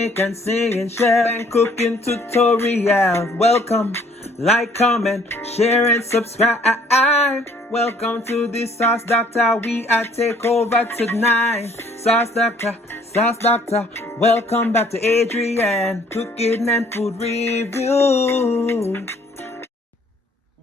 make and sing and share and cooking tutorial. Welcome, like, comment, share and subscribe. Welcome to the Sauce Doctor. We are take over tonight. Sauce Doctor, Sauce Doctor. Welcome back to Adrian, cooking and food review.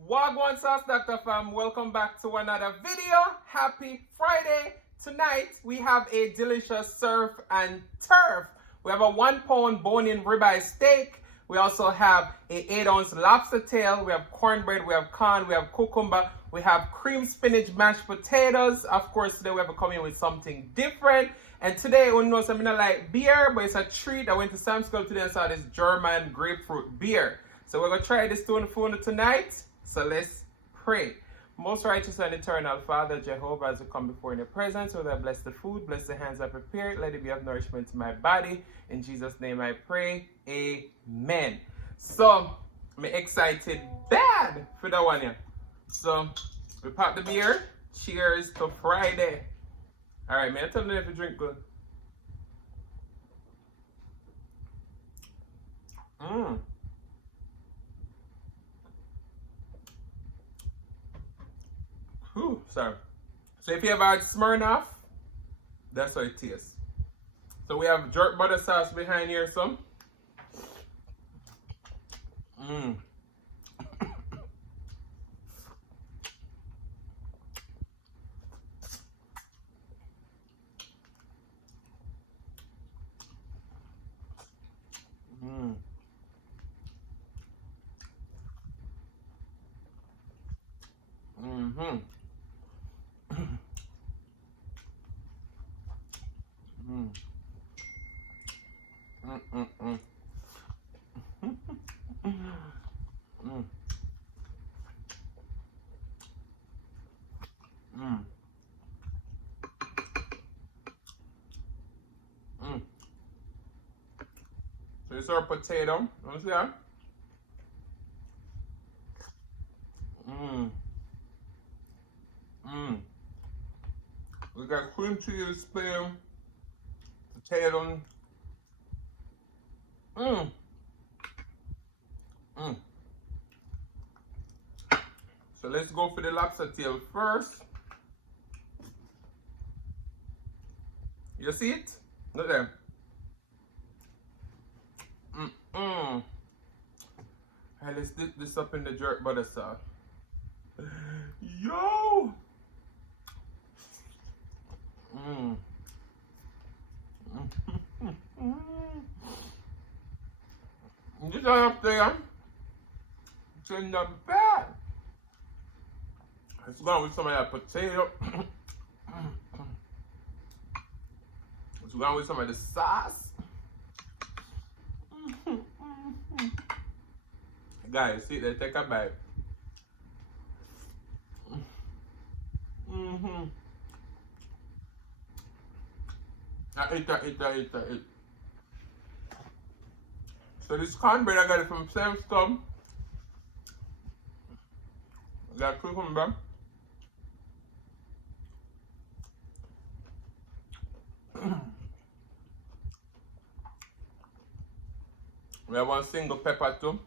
Wagwan Sauce Doctor fam, welcome back to another video. Happy Friday. Tonight we have a delicious surf and turf. We have a 1 pound bone-in ribeye steak. We also have a 8-ounce lobster tail. We have cornbread, we have corn, we have cucumber, we have cream spinach mashed potatoes. Of course, today we have come in with something different. And today, we know something like beer, but it's a treat. I went to Sam's Club today and saw this German grapefruit beer. So we're gonna try this to the phone tonight. So let's pray. Most righteous and eternal Father, Jehovah, as we come before in your presence, so that bless the food, bless the hands I prepared, let it be of nourishment to my body. In Jesus' name I pray, amen. So, I'm excited bad for that one here. So, we pop the beer. Cheers to Friday. Alright, man, tell them if you drink good. Whew, sorry. So if you ever had Smirnoff, that's how it tastes. So we have jerk butter sauce behind here, some. So this is our potato. You see that? We got cream cheese, spam, potato. So let's go for the lobster tail first. You see it? Look there. Alright, let's dip this up in the jerk butter sauce. Yo! This one up there, it's in the bag. Let's go with some of that potato. Let's go with some of the sauce. Guys, see that? Take a bite. Eat. So this cornbread I got it from Sam's Club. I got cucumber. We have one single pepper too.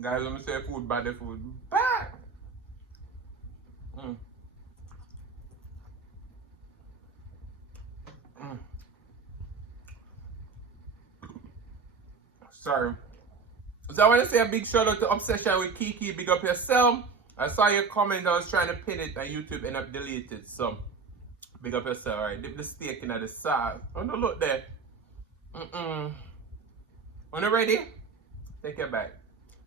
Guys, let me say food bad, the food bad. Sorry. So I want to say a big shout out to Obsession with Kiki. Big up yourself. I saw your comment. I was trying to pin it and YouTube ended up deleted. So big up yourself. Alright, dip the steak in the sauce. Oh no, look there. When you're ready, take your bite.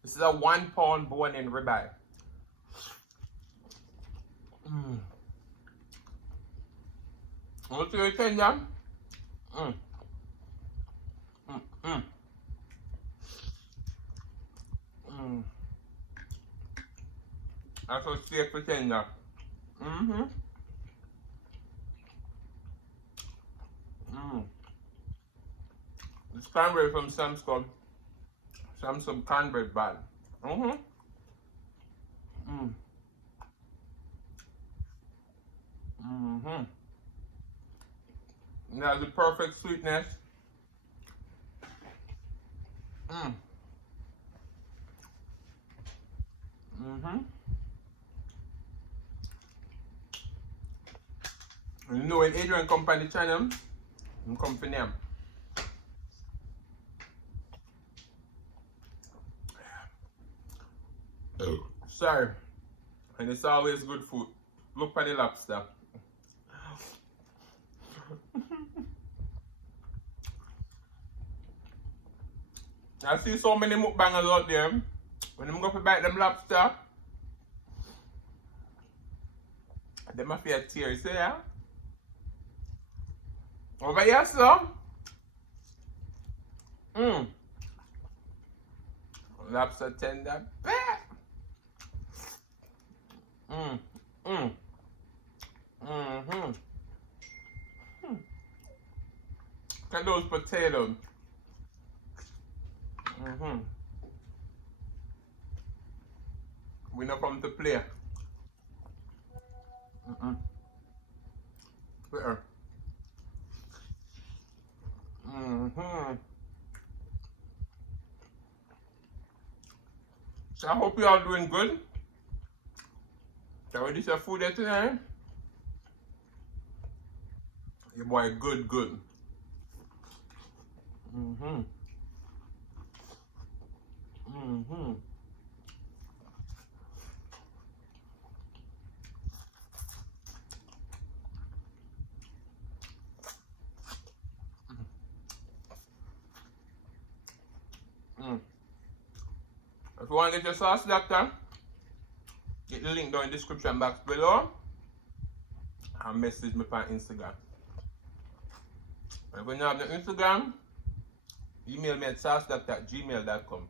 This is a 1 pound bone-in ribeye. What's your tender? That's what steak for tender. cornbread from Samsung. Samsung cornbread bag. Mm. That's the perfect sweetness. You know when Adrian come on the channel, I'm come for them. Sorry. And it's always good food. Look for the lobster. I see so many mukbangers out there. When them go to bite them lobster, they must feel tears, see ya? Over here, sir. Lobster tender. Look at those potatoes. We not come to play. Better. So I hope you all doing good. So this is your food there tonight. Your boy good. If you want to get your sauce, doctor, get the link down in the description box below and message me on Instagram. If you don't have the Instagram, email me at saucedoctor@gmail.com.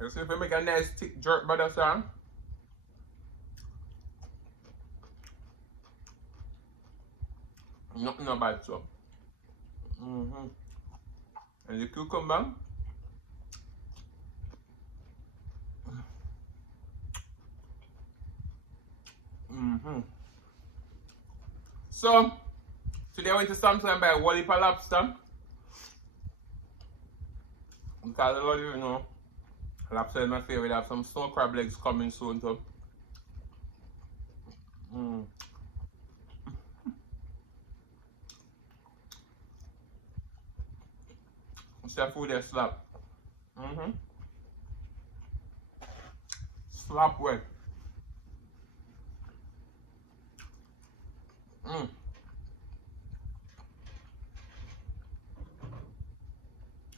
You see if we make a nice thick jerk butter sauce. Nothing about so. And the cucumber. So today I went to Samsung and buy a whole heap of lobster. Because a lot of you know, lobster is my favorite. I have some snow crab legs coming soon too. It's your food that slap. Slap well.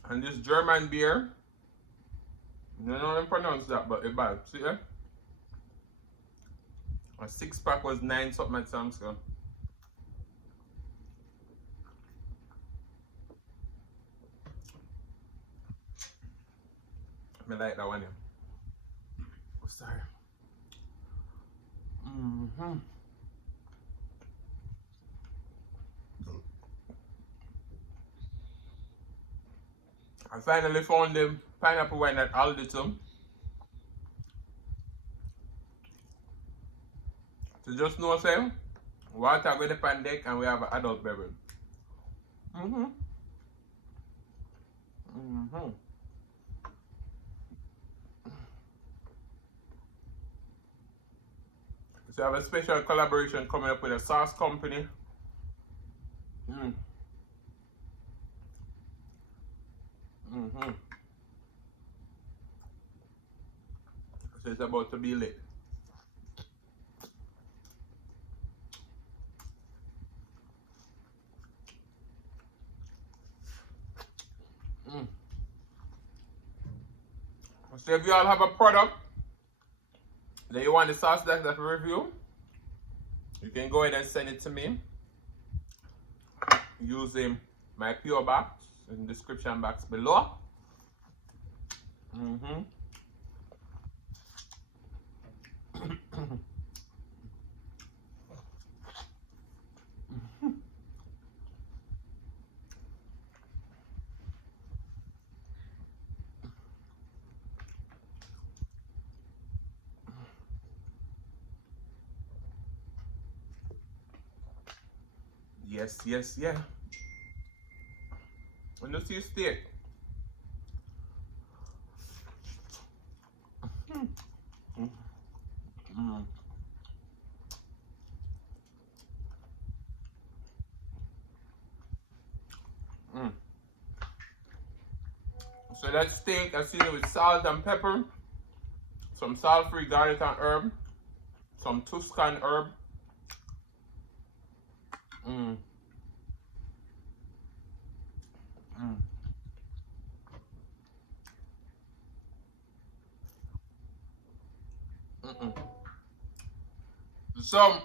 And this German beer, I don't know how to pronounce that, but it's bad. See that? A 6-pack was 9 something at Samsung. I like that one, yeah. Oh, sorry. I finally found the pineapple wine at Aldi too. So just know, say, water with the pan deck and we have an adult beverage. So I have a special collaboration coming up with a sauce company. So it's about to be lit. So if you all have a product that you want the sauce that review, you can go ahead and send it to me using my PO box in the description box below. Yes, yes, yeah. When you see steak. So that steak, I seasoned with salt and pepper, some salt-free garlic and herb, some Tuscan herb. So,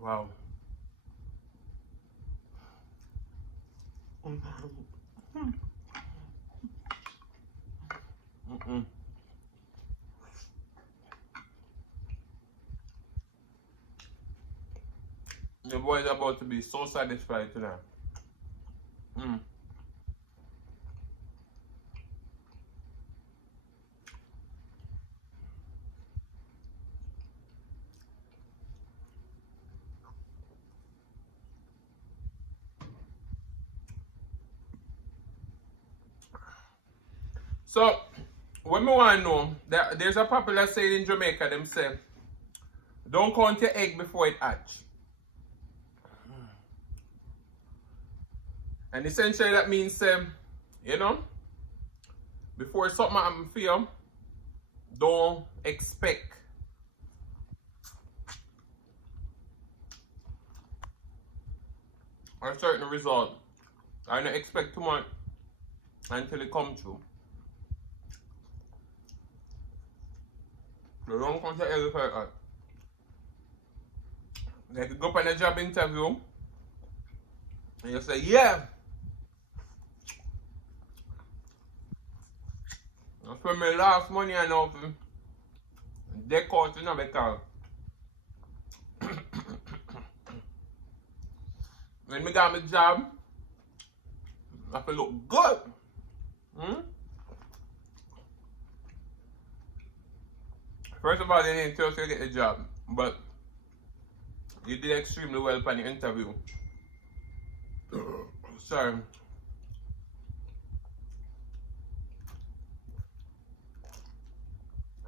wow. The boys are about to be so satisfied tonight. So, what me want to know, there's a popular saying in Jamaica, them say, don't count your egg before it hatch. And essentially that means, you know, before something happens for you, don't expect a certain result. I don't expect too much until it comes true. So don't count your egg before it hatch. Like you go up on a job interview and you say, yeah, I spend my last money and now to deck out, you know, because when I got my job, I feel look good. First of all, they didn't tell you to get the job, but you did extremely well for the interview. Sorry.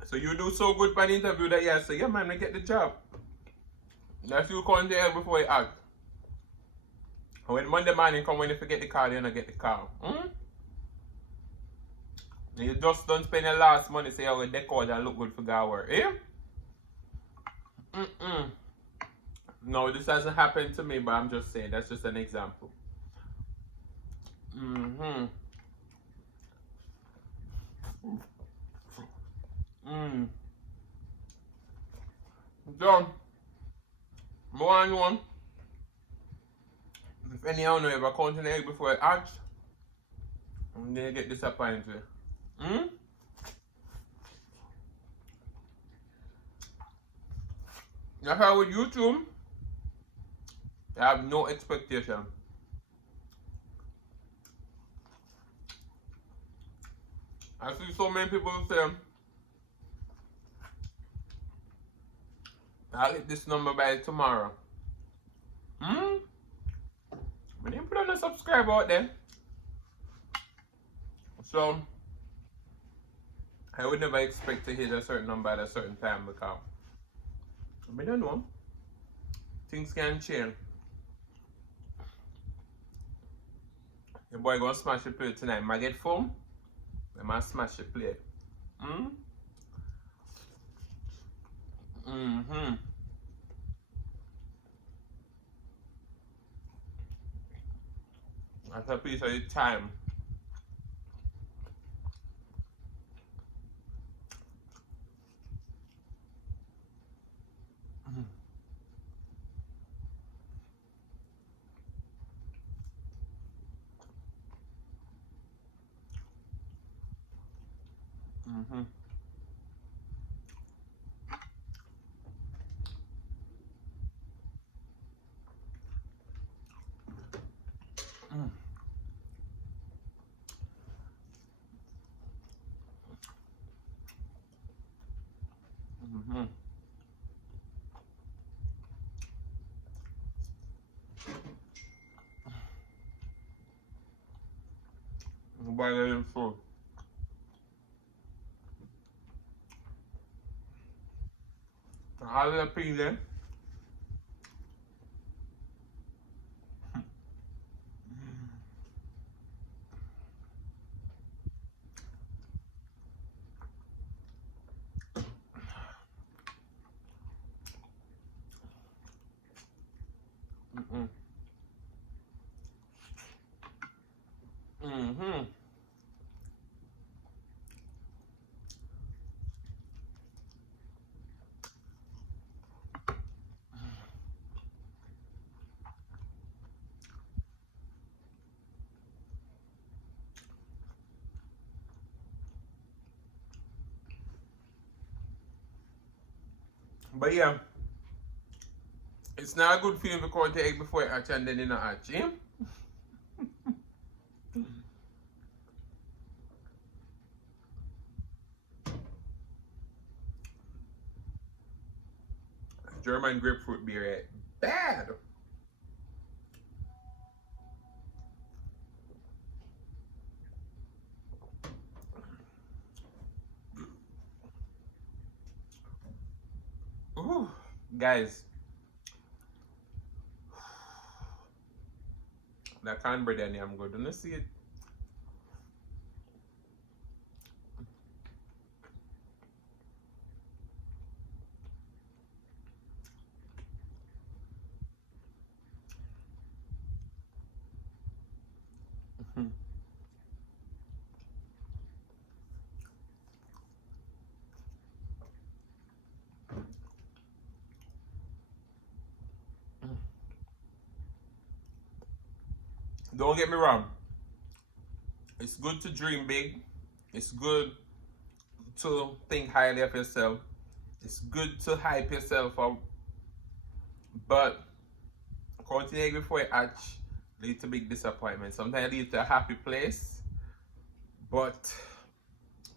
So you do so good for the interview that you say, yeah man, I get the job. That's you count the egg before you act. And when Monday morning come, when you forget the car, you don't get the car. And you just don't spend your last money, say you will deck out and look good for go work. Eh? No, this hasn't happened to me, but I'm just saying, that's just an example. So, more on one. If any of you ever count an egg before it hatch, and then you get disappointed. That's how with YouTube, I have no expectation. I see so many people say, I'll hit this number by tomorrow. I didn't put on a subscribe out there. So, I would never expect to hit a certain number at a certain time because I don't know. Things can change. Your boy gonna smash the plate tonight. I get foam, I must smash the plate. That's a piece of the time. Boiling food. All the peeling. But yeah, it's not a good feeling to cut the egg before it hatch and then it not hatch, yeah? German grapefruit beer, bad. Ooh, guys, that cornbread and I'm good. Don't see it. Don't get me wrong. It's good to dream big. It's good to think highly of yourself. It's good to hype yourself up. But counting egg before it hatch leads to big disappointment. Sometimes it leads to a happy place. But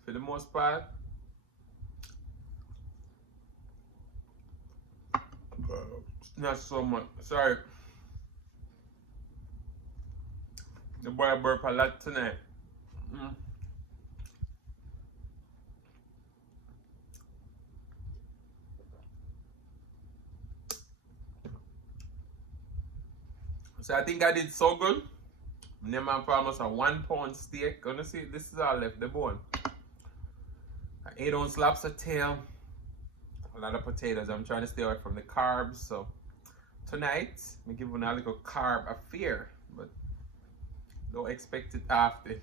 for the most part, not so much. Sorry. The boy burp a lot tonight. So I think I did so good. Name for almost a 1 pound steak. Gonna see, this is all left, the bone. An 8-ounce lobster tail. A lot of potatoes. I'm trying to stay away from the carbs. So tonight, I'm giving a little carb affair. But don't expect it after.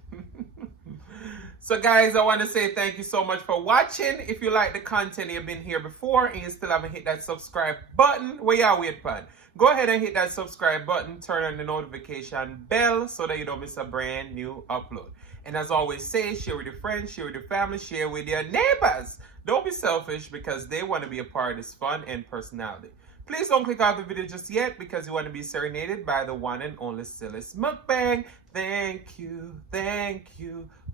So guys, I want to say thank you so much for watching. If you like the content, you've been here before and you still haven't hit that subscribe button, where y'all wait for? Go ahead and hit that subscribe button, turn on the notification bell so that you don't miss a brand new upload. And as always say, share with your friends, share with your family, share with your neighbors. Don't be selfish because they want to be a part of this fun and personality. Please don't click off the video just yet because you want to be serenaded by the one and only silliest Mukbang. Thank you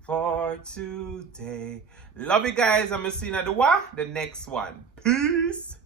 for today. Love you guys. I'm seeing you the next one. Peace.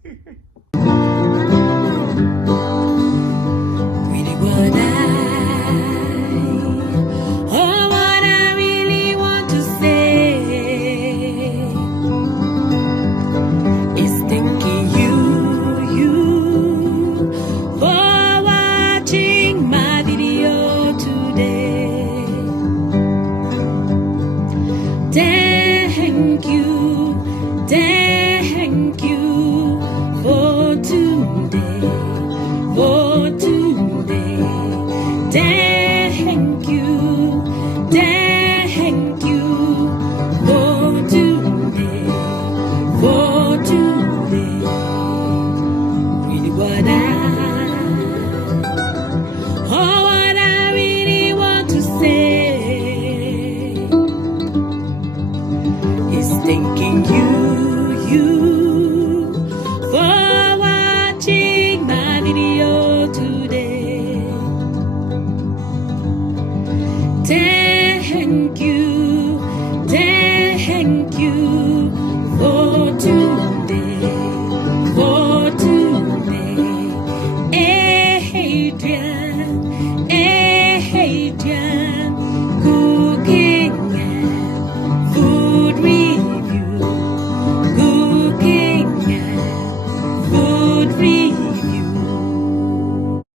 Thanking you for watching my video today. Thank you.